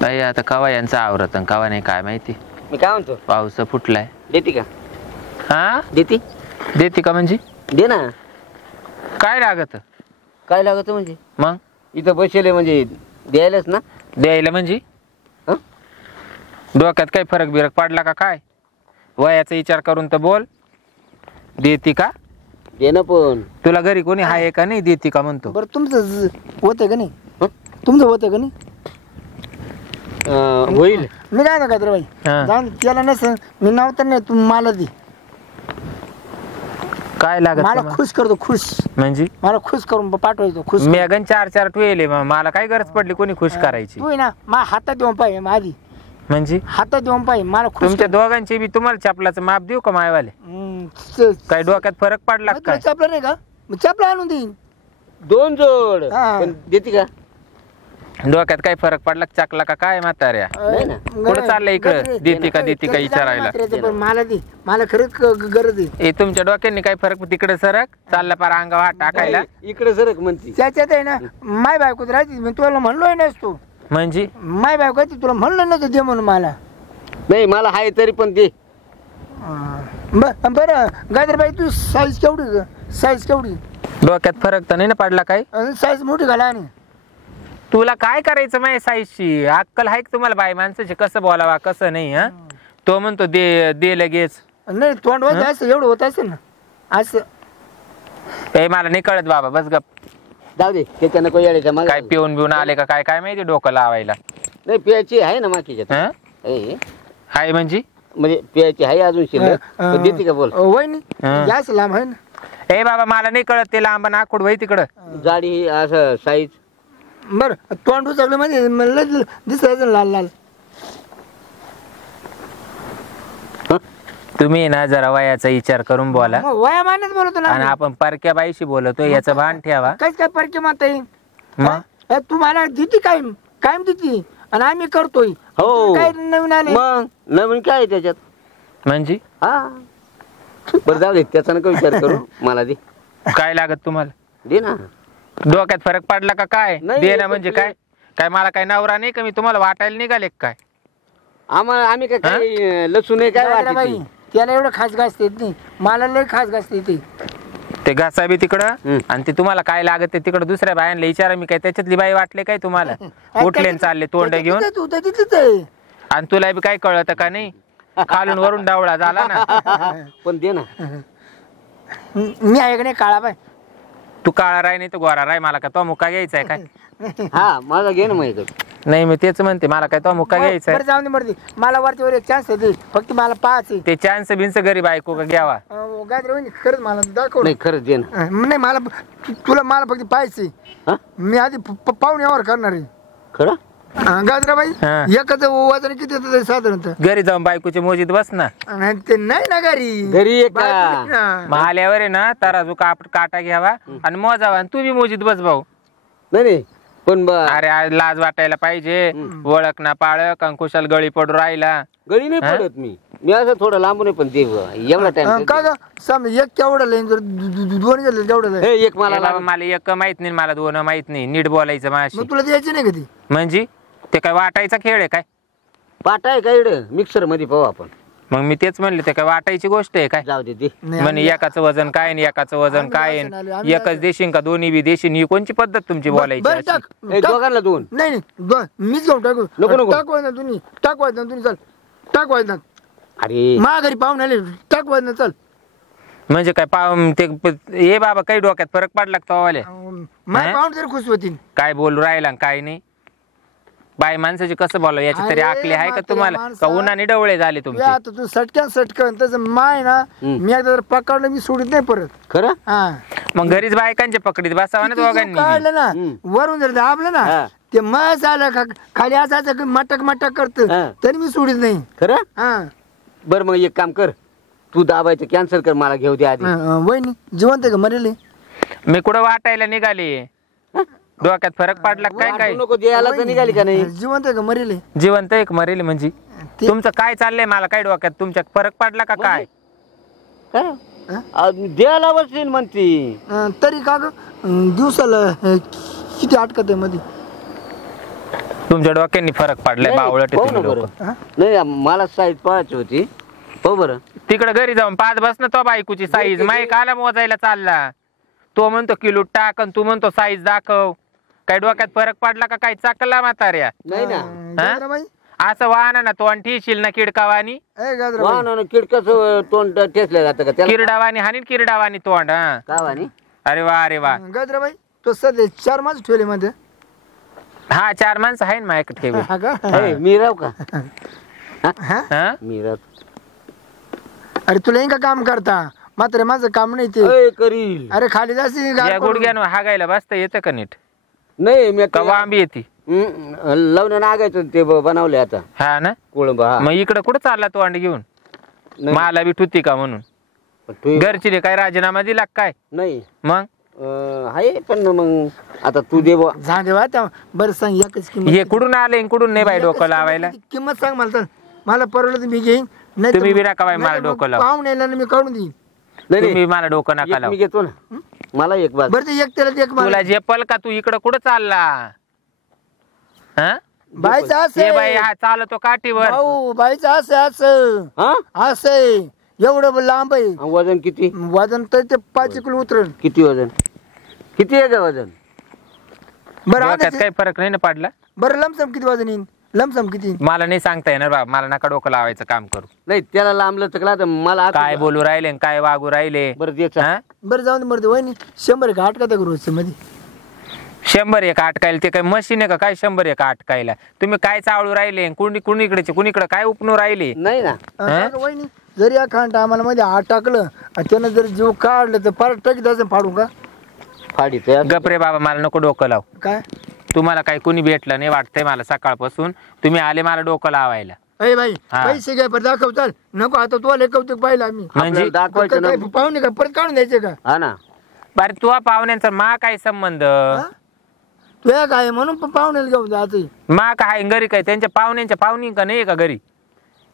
बाई आता कवा यांचं आवरत कवा नाही काय माहिती. मी काय म्हणतो, पाऊस फुटलाय. देते का? हा देते देते का म्हणजे दे ना. काय लागत? काय लागत म्हणजे? मग इथं बसेल म्हणजे द्यायलाच ना. द्यायला म्हणजे हं? डोक्यात काही फरक बिरक पडला का काय? वयाचा विचार करून तर बोल. देते का? दे ना पण. तुला घरी कोणी हाय का नाही? देते का म्हणतो. बरं तुमचं होतंय का नाही? हं? तुमचं होतंय का नाही? होईल. मी काय ना बाई हा. जाऊन त्याला नसेल मी नाव तर नाही, तुम्ही मला दे. काय लागत मला तुम्हाला? खुश करतो, खुश. म्हणजे मला खुश करून पाठवायचो, खुश. मेघन 4-4 टुएले मला काय गरज पडली कोणी खुश करायची? तू आहे ना मा हातात देऊन पाहिजे माझी, म्हणजे हातात देऊन पाहिजे मला खुश तुमच्या दोघांची बी तुम्हाला चपलाचं माप देऊ का मायवाले? काय डोक्यात फरक पडला का काय? चपला नाही का? मग चपला आणून देईन. 2 जोड. हा. पण देते का? डोक्यात काय फरक पडला चकला का काय म्हाताऱ्या? नाही ना. कुठं चाललंय इकडं? देते का देते का विचारायला? पण मला दे, मला खरंच गरज आहे. हे तुमच्या डोक्याने काय फरक तिकडे सरक चालला पार अंगावर हात टाकायला. इकडे सरक म्हणती. त्याच्यात आहे ना माय बायकोच राहते, मी तुला म्हणलोय नसतो. म्हणजे माय बायको आहे, तुला म्हणलं नव्हतं दे म्हणून मला. नाही मला हाय तरी पण दे. बरं गाजरबाई तू साईज केवढी? साईज केवढी? डोक्यात फरक तर नाही ना पडला काय? साईज मोठी घाला. आणि तुला काय करायचं माझ्या साईजची? अक्कल आहे का तुम्हाला बाई माणसाची? कसं बोलावा कसं नाही? हा तो म्हणतो दे दे लगेच. नाही तोंड होत असं एवढं होत असेल ना असं. ते मला नाही कळत बाबा, बस गप. जाऊ दे त्याच्यानं काही यायचं मला. काय पिऊन बिऊन आले का काय काय माहिती डोकं लावायला? नाही प्यायची आहे ना माकीच्यात. हा? हाय म्हणजे प्यायची आहे अजून शिल्लक. पण देते का बोल. वहिनी हा. जास्त लांब आहे ना. ए बाबा मला नाही कळत ते लांब नाकूड वय तिकडं. जाडी असं साईज. बरं तोंड उचललं म्हणजे दिसायचं लाल लाल. तुम्ही ना जरा वयाचा विचार करून बोला. मग वया मानच बोलतो आणि ना. आपण परक्या बाईशी बोलतो याचं भान ठेवा. काहीच काय परके माता येईल. मग तू मला देते कायम कायम देते आणि आम्ही करतोय. हो. काय नवीन आले? मग नवीन काय आहे त्याच्यात? म्हणजे हा बरं जाऊ दे त्याचा नका विचार करू. मला दे. काय लागत तुम्हाला? दे ना. डोक्यात फरक पडला का काय? नाही, दे ना पण म्हणजे काय? काय मला काय नवरा नाही का? मी तुम्हाला वाटायला निघाले काय? आम्ही काय लसूण आहे काय बाई वाटते? त्याला एवढं खास घासता येत नाही, मला लय खास घासता येते. ते घासा बी तिकडं आणि ते तुम्हाला काय लागत ते तिकडं दुसऱ्या बायांना विचारा. मी काय त्याच्यातली बाई वाटले काय तुम्हाला? उठले न चालले तोंड घेऊन. तू तर तिथेच आहे. आणि तुला बी काय कळत का नाही? खालून वरून डावळा झाला ना. पण दे ना. मी आहे का नाही काळा बाय? तू काळा राय नाही तर गोरा राय. मला काय तो मुक्का घ्यायचा आहे काय? हा माझा घे ना मग. नाही मी तेच म्हणते, मला काय तो मुक्का घ्यायचा बरं जाऊन दे मर्दी, मला वरती वर एक चान्स दे, फक्त मला पाच आहे. ते चान्स बिन्स गरीब ऐकू का घ्यावा? गाजर वहिनी खरंच मला दाखव. नाही खरंच दे ना. नाही मला तुला मला फक्त पाहायचे. हा? मी आधी पाहुण्यावर करणार आहे. खरं? गाजराबाई हा. एकाच वजन किती होतं साधारणतः? घरी जाऊन बायकोच्या मोजीत बस ना. आणि ते नाही ना घरी. घरी एक बायको नाही मग आल्यावर आहे ना तराजू काटा घ्यावा आणि मोजावा आणि तू बी मोजीत बस भाऊ. नाही पण अरे आज लाज वाटायला पाहिजे. ओळख ना पाळक अंकुशाल गळी पडू राहिला. गळी नाही पडत. मी असं थोडं लांबून पण ते एवढा टाइम का ग समज एक केवढं लाईन जर दोन गेलं तेवढं लाईन. एक मला ए बाबा मला एक माहित नाही मला दोन माहित नाही. नीट बोलायचं माझी. मग तुला द्यायची नाही कधी? म्हणजे ते काय वाटायचा खेळ आहे काय? पाटा आहे का इकडं मिक्सर मध्ये पाहू आपण. मग मी तेच म्हणले ते काय वाटायची गोष्ट आहे काय? जाऊ दे ते. म्हणे एकाचं वजन काय आणि एकाचं वजन काय आहे? एकच देशील का दोन्ही बी देशील? ही कोणची पद्धत तुमची बरं बोलायची टाक ए, टाक. दोघांना दोन. नाही नाही मीच घेऊन टाकू. नको. टाकवाय ना तुम्ही, टाकवाय ना तुम्ही, चल टाकवाय ना. अरे मा घरी पाहून आले, टाकवाय ना चल. म्हणजे काय ते हे बाबा काही डोक्यात फरक पडला का तवाले? माय पाहून तरी खुश होतील. काय बोलू राहिला आणि काय नाही? बाई माणसाची कसं बोलावं याची तरी अरे, आकली आहे का म्हाताऱ्या तुम्हाला? का माणसा- उन्हाने डवळे झाले या तुमचे? आता तू सटकन तसं माय ना मी एकदा जर पकडलं मी सोडित नाही परत. खरं? हा मग घरीच बायकांचे पकडीत बसावा ना किती जीव दोघांनी. काढलं ना वरून जर दाबलं ना हा. ते मस आलं का खाली असायचं मटक मटक करत हा. तरी मी सोडित नाही. खरं? हा बर मग एक काम कर, तू दाबायचं कॅन्सल कर, मला घेऊ दे आधी. वहिनी जिवंत आहे का मरेल? मी कुठं वाटायला निघाली? डोक्यात फरक पडला काय? काय वाटू नको द्यायला तर निघाली का नाही? जिवंत आहे का मरेल? जिवंत एक मरेल म्हणजे तुमचं काय चाललंय? मला काय डोक्यात तुमच्यात फरक पडला का काय? खरं? द्यायला बसली म्हणती. तरी का ग दिवसाला किती अटकत आहे मध्ये? तुमच्या डोक्यांनी फरक पडलाय नाही, बावळट आहे पाहू ना तुम्ही बरं. लोकं. नाही मला साईज पाहायची होती हो बरं. तिकडे घरी जाऊन पाच बस ना तो बायकोची साईज माईक आला मोजायला चालला. तो म्हणतो किलो टाक आणि तू म्हणतो साईज दाखव. काय डोक्यात फरक पडला का काय चाकला म्हाताऱ्या? नाही ना गजराबाई असं वाहन ना तोंड ठेशील ना किडकावानी ए गजराबाई वा ना किडकस तोंड ठेसलं जातं का त्याला किरडावानी हानी किरडावानी तोंड. हा का वाणी अरे वा अरे वा. गजराबाई तो सध्या 4 माणसं ठेवले मध्ये हा 4 माणसं आहे ना माझ्याकडे ठेवी. हा का ए, मी राव का हा मी राव अरे तुला का काम करता मात्र माझं काम नाही ते ए, करील अरे खाली जाशी या गुडघ्यानं हागायला बसता येतं का नीट? नाही मी का वांबी येते? लवणं नागायचं ते बनवले आता हा ना. कोळंब हा मग इकडं कुठं चालला तो अंड घेऊन? नाही. मला बी ठुती का म्हणून तू- घरची रे काय राजीनामा दिला का काय नाही मग? आहे पण मग आता तू दे बुवा. झाले वा त्या बरं सांग एकच किंमत हे कुठून आले कुठून नाही बाई डोकं लावायला? किंमत सांग मला तर मला परवडलं तर मी घेईन नाही तुम्ही बी नका बाई मला डोकं लावू. पाहून यायला मी काढून देईन नाही तुम्ही नाही, मला डोकं नका एक लावू. मी घेतो ना मला एक बात बरं ते एक त्याला एक मला तुला झेपल का? तू इकडं कुठं चालला? हा बाईचं ये असं बाई हा चालतो काठीवर. भाऊ बाईचं असं असं हा असं एवढं लांब आहे वजन किती वजन तर ते 5 किलो उतरण किती वजन किती आहे का वजन? बरं डोक्यात आता काही फरक नाही ना पडला? बरं लमसम किती वजन येईन लमसम किती येईन? मला नाही सांगता येणार बाबा. मला नका डोकं लावायचं काम करू. नाही त्याला लांबलं चकला तर मला आखू काय का? बोलू राहिले आणि काय वागू राहिले? बरं द्यायचं हा? बरं जाऊन दे मरते वहिनी 100 का 8 का त्या रोजच्या मध्ये 100 अटकायला ते काय मशीन आहे का काय? 100 अटकायला तुम्ही काय चावळू राहिले? कुणीकडे काय उपनू राहिले? नाही ना अगं वहिनी जरी या खांड आम्हाला मध्ये 8 टाकलं आणि त्यानं जर जीव काढलं तर परत टाकी द्यायचं फाडू का फाडीत गपरे बाबा मला नको डोकं लाव. काय तुम्हाला काही कोणी भेटलं नाही वाटतंय मला सकाळपासून. तुम्ही आले मला डोकं लावायला. अय बाई हा. पैसे घ्या परत दाखव चाल नको आता तुला लय कौतुक पाहिलं आम्ही म्हणजे दाखवायचं ना काय पाहुणे का परत काढून द्यायचे का हा ना बरं तू पाहुण्यांचा मा काय संबंध? तू या काय म्हणून पाहुण्याला घेऊन जायचं मा काय घरी काय त्यांच्या पाहुण्यांच्या पाहुणी का नाही का घरी?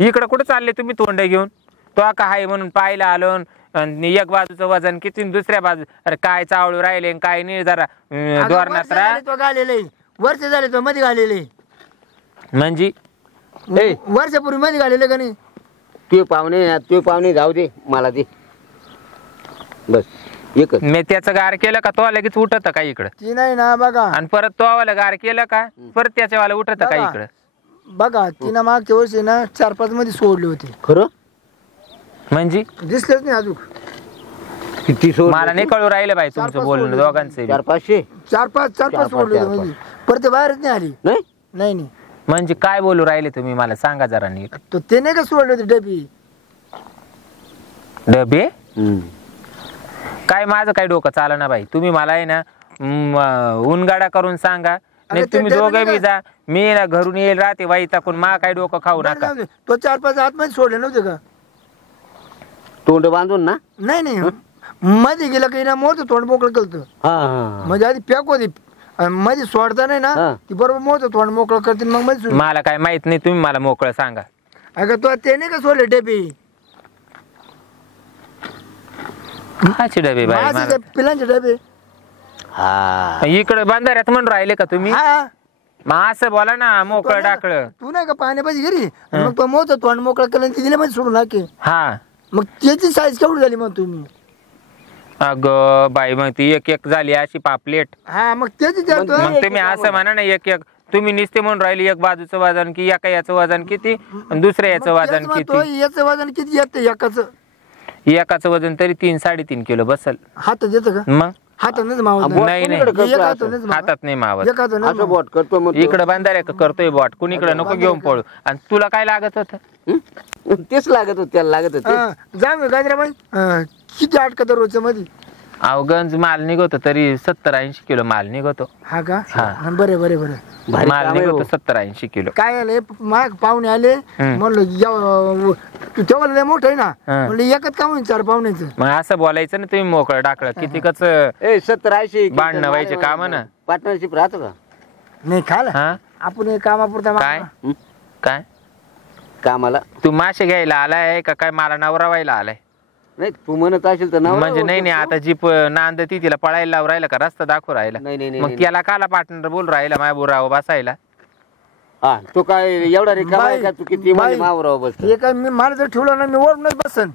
इकडं कुठं चालले तुम्ही तोंड घेऊन? तो का आहे म्हणून पाहायला आलो आणि एक बाजूचं वजन किती आणि दुसऱ्या बाजू अरे काय चावळू राहिले आणि काय नाही जरा धोरणात राहा. तो घालेले वर्ष झाले तो मध्ये घालेले म्हणजे ए वर्षापूर्वी मध्ये घालेले का नाही तू पाहुणे जाऊ दे मला दे बस एकच मी त्याचं गार केलं का तो लगेच उठत का इकडं? ती नाही ना बघा आणि परत तो वाला गार केलं का परत त्याच्यावाला उठत का बघा. इकडं? बघा तिनं मागच्या वर्षी ना 4-5 मध्ये सोडले होते खरं म्हणजे दिसलेच नाही अजून किती सोड मला नाही कळू राहिलं बाई तुमचं 4-5 बोलणं सोडले. दोघांचे. 400-500 4-5 सोडले होते म्हणजे परत ते बाहेरच नाही आली नाही नाही म्हणजे काय बोलू राहिले तुम्ही मला सांगा जरा नीट. तो ते नाही का सोडले होते डबी डबे काय माझं काय डोकं चालं ना बाई. तुम्ही मला आहे ना उनगाडा करून सांगा नाही ते तुम्ही डबे दोघं नाही बी का? जा. मी ना घरून येईल राहते वाई टाकून मा काय डोकं खाऊ बरं नका. जाऊ दे. तो 4-5 आतमध्ये सोडले नव्हते का तोंड बांधून ना नाही मध्ये गेलं काही ना मोठं तोंड मोकळं केलं हा हा म्हणजे आधी पॅक होती आणि मध्ये सोडता नाही हा. ना ती बरोबर मोठं तोंड मोकळं करते मग मध्ये सोडली. मला काय माहित नाही. तुम्ही मला मोकळं सांगा. अगं तो ते नाही का सोडले डबी काचे डबे बाई माझे मला? पिलांचे डबे हा इकडे बांधाऱ्यात म्हणून राहिले का तुम्ही? हा मग असं बोला ना मोकळं टाकलं. तू नाही का पाण्यापाशी घरी मग तो मोठं तोंड मोकळं केलं आणि ती दिले मध्ये सोडून नाके हा मग त्याची साईज केवढी झाली मग तुम्ही अगं बाई मग ती एक झाली अशी पापलेट. हा मग त्याची त्या तो- मग तुम्ही असं म्हणा ना एक तुम्ही निस्ते म्हणून राहिले एक बाजूचं वजन की एका याचं वजन किती आणि दुसऱ्या याचं मग वजन तेच म्हणतो, किती? याचं वजन किती येतं एकाचं एकाचं वजन तरी 3-3.5 किलो बसल. हातात येतं का मग हातानच मावत बोट नाही, नाही. कोणीकडे करतो एक असं? हातानच मावत. हातात नाही मावत. एक हातानच असं मावत. बोट करतो मग तो. इकडे बांधाऱ्या करतोय बॉट कुणीकडे नको घेऊन पळू. आणि तुला काय लागत होत? तेच लागत होत त्याला लागत होत हा, जा मी गाजराबाई किती अटकत रोजच्या मध्ये अवगंज माल निघतो तरी 70-80 किलो माल निघतो. हा का हा. हा, बरे बरे बरे भारी माल काम आहे निघतो हो. 70-80 किलो. काय आले माग पाहुणे आले म्हणलं तू तेव्हा लय मोठं आहे ना हा. म्हणलं एकच काम होईल 4 पाहुण्याचं मग असं बोलायचं ना तुम्ही मोकळं टाकलं किती कच ए 70-80 भांडणं व्हायचे काम ना. पार्टनरशिप राहतो का नाही खाला हा आपण हे कामापुरता काय मागणं. काय कामाला तू मासे घ्यायला आलाय का काय मला नवरा व्हायला आलाय? नाही तू म्हणत असेल तर नवरा म्हणजे नाही नाही बोलतो. आता जी नांदती तिला पळायला लावून राहिला का रस्ता दाखवू राहिला? नाही, नाही, नाही, मग नाही. त्याला काला पार्टनर बोल राहिला माझ्या बुराव बसायला. हा तो काय एवढा रिकामा आहे का तू किती बाई, मावराव बस हे काय मी मला जर ठेवलं ना मी वरूनच बसन.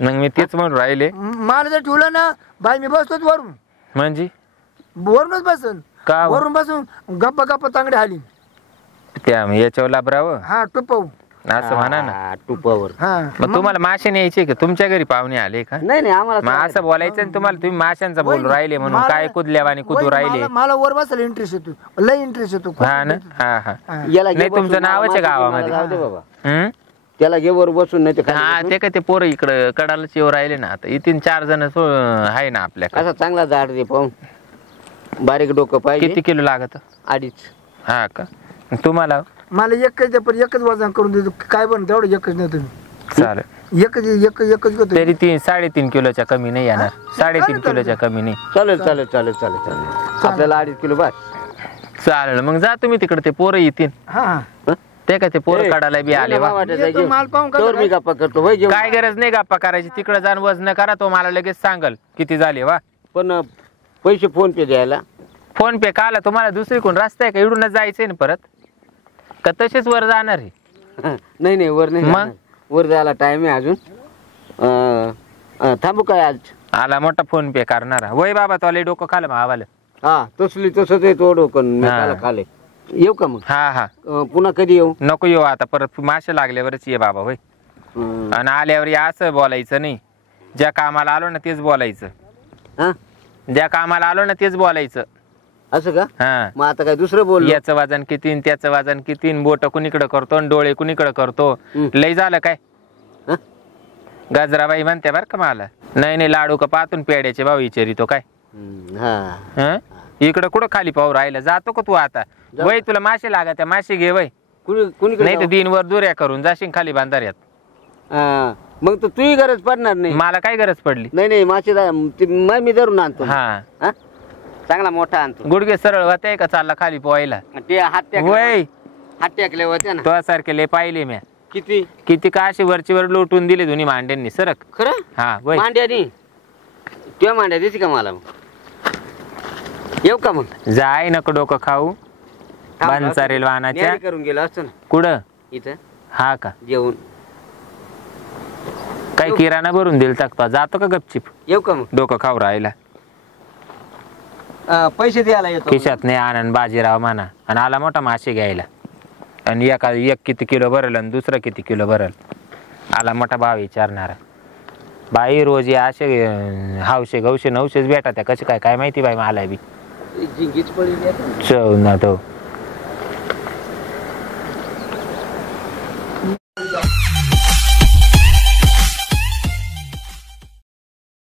मग मी तेच म्हणून राहिले मला जर ठेवलं ना बाई मी बसतोच वरून, म्हणजे वरूनच बसन. का हो? वरून बसून गप्पा गप्पा तांगडे हाली. त्या याच्यावर लाभरावं हा टुपव. असं म्हणा ना. तुपावर. हा मग तुम्हाला मासे न्यायचे का तुमच्या घरी पाहुणे आले का? नाही आम्हाला मग असं बोलायचं ना तुम्हाला, तुम्ही माशांचं बोलू राहिले म्हणून काय कुदल्यावानी कुदू राहिले. मला वर बसायला इंटरेस्ट येतो, लय इंटरेस्ट येतो. हा ना. हा हा याला घे नाही बसून, तुमचं नावच आहे मला गावामध्ये. जाऊ दे बाबा. हम्म? त्याला घे वर बसून नाही तर हा ते काय ते पोरं इकडं कडालाच येऊ राहिले ना. आता इथून 4 जण आहे ना आपल्याकडे. असा चांगला झाड दे पाहून. बारीक डोकं पाहिजे. किती किलो लागत? 2.5. हा का. तुम्हाला मला एकच द्या, पण एकच वजन करून देतो. काय पण तेवढं एकच नाही तुम्ही. चालेल. एकच घेतो. तरी 3-3.5 किलोच्या कमी नाही येणार. 3.5 किलोच्या कमी नाही. चालेल आपल्याला 2.5 किलो बस. चालेल मग जा तुम्ही तिकडे, ते पोरं येतील. हा हं? ते काय ते पोरं काढायला बी आले वा. येतो माल पाहून का मी गप्पा करतो होय जेवण. काय गरज नाही गप्पा करायची. तिकडे जाऊन वजन करा, तो मला लगेच सांगल किती झाले वा. पण पैसे फोन पे द्यायला. फोन पे काला तुम्हाला दुसरी कोण रस्ता आहे का? इकडूनच जायचंय ना परत का तसेच वर जाणार आहे? नाही वर नाही मग? जाणार. वर जायला टाइम आहे अजून. थांबू काय आज? आला मोठा फोन पे करणारा. वय बाबा तो डोकं खालं मावाला. हा तसंच आहे तो डोकं हा. खाले. येऊ का मग? हा हा पुन्हा कधी येऊ? नको येऊ आता परत. मासे लागल्यावरच ये बाबा. होय. आणि आल्यावर या असं बोलायचं नाही. ज्या कामाला आलो ना तेच बोलायचं. हा ज्या कामाला आलो ना तेच बोलायचं. असं का? हा मग आता काय दुसरं बोल. याचं वजन किती न त्याचं वजन किती न बोट कुणीकडे करतो न डोळे कुणीकडे करतो. लय झालं काय? गजराबाई म्हणते बर का मला. नाही लाडू का पातून पेड्याचे भाऊ विचारितो काय. हा इकडं कुठं खाली पाहू राहिला. जातो का तू आता? वय तुला मासे लागा मासे घे वय. कुणी नाही तर दिनवर दुऱ्या करून जाशील खाली बांधाऱ्यात. मग तर तुही गरज पडणार नाही. मला काय गरज पडली? नाही मासे मी धरून आणतो. हा चांगला मोठा आणतो. गुडघे सरळ होते का चालला खाली पोहायला? ते हात वय टेकले होते ना. तो सारखे लय पाहिले म्या. किती का अशी वरचीवर लोटून दिले दोन्ही मांड्यांनी सरक. खरं? हा वय. मांड्यानी तुझ्या मांड्या देते का मला? येऊ का मग? जाय नको डोकं खाऊ. बनचारेल वाहनाच्या करून गेलो असतो ना कुठं इथं. हा का जेवून काही किराणा भरून दिल टाकतो. जातो का गपचिप? येऊ का मग? डोकं खाऊ राहिला. पैसे द्यायला येतो. खिशात नाही आनंद बाजीराव म्हणा. आणि आला मोठा मासे घ्यायला. आणि एक किती किलो भरल आणि दुसरं किती किलो भरल. आला मोठा भाव विचारणारा. बाई रोज या असे हावशे गवशे 900 भेटा त्या कसे काय माहिती बाई मला बी. जिंकीच पडली चव ना तो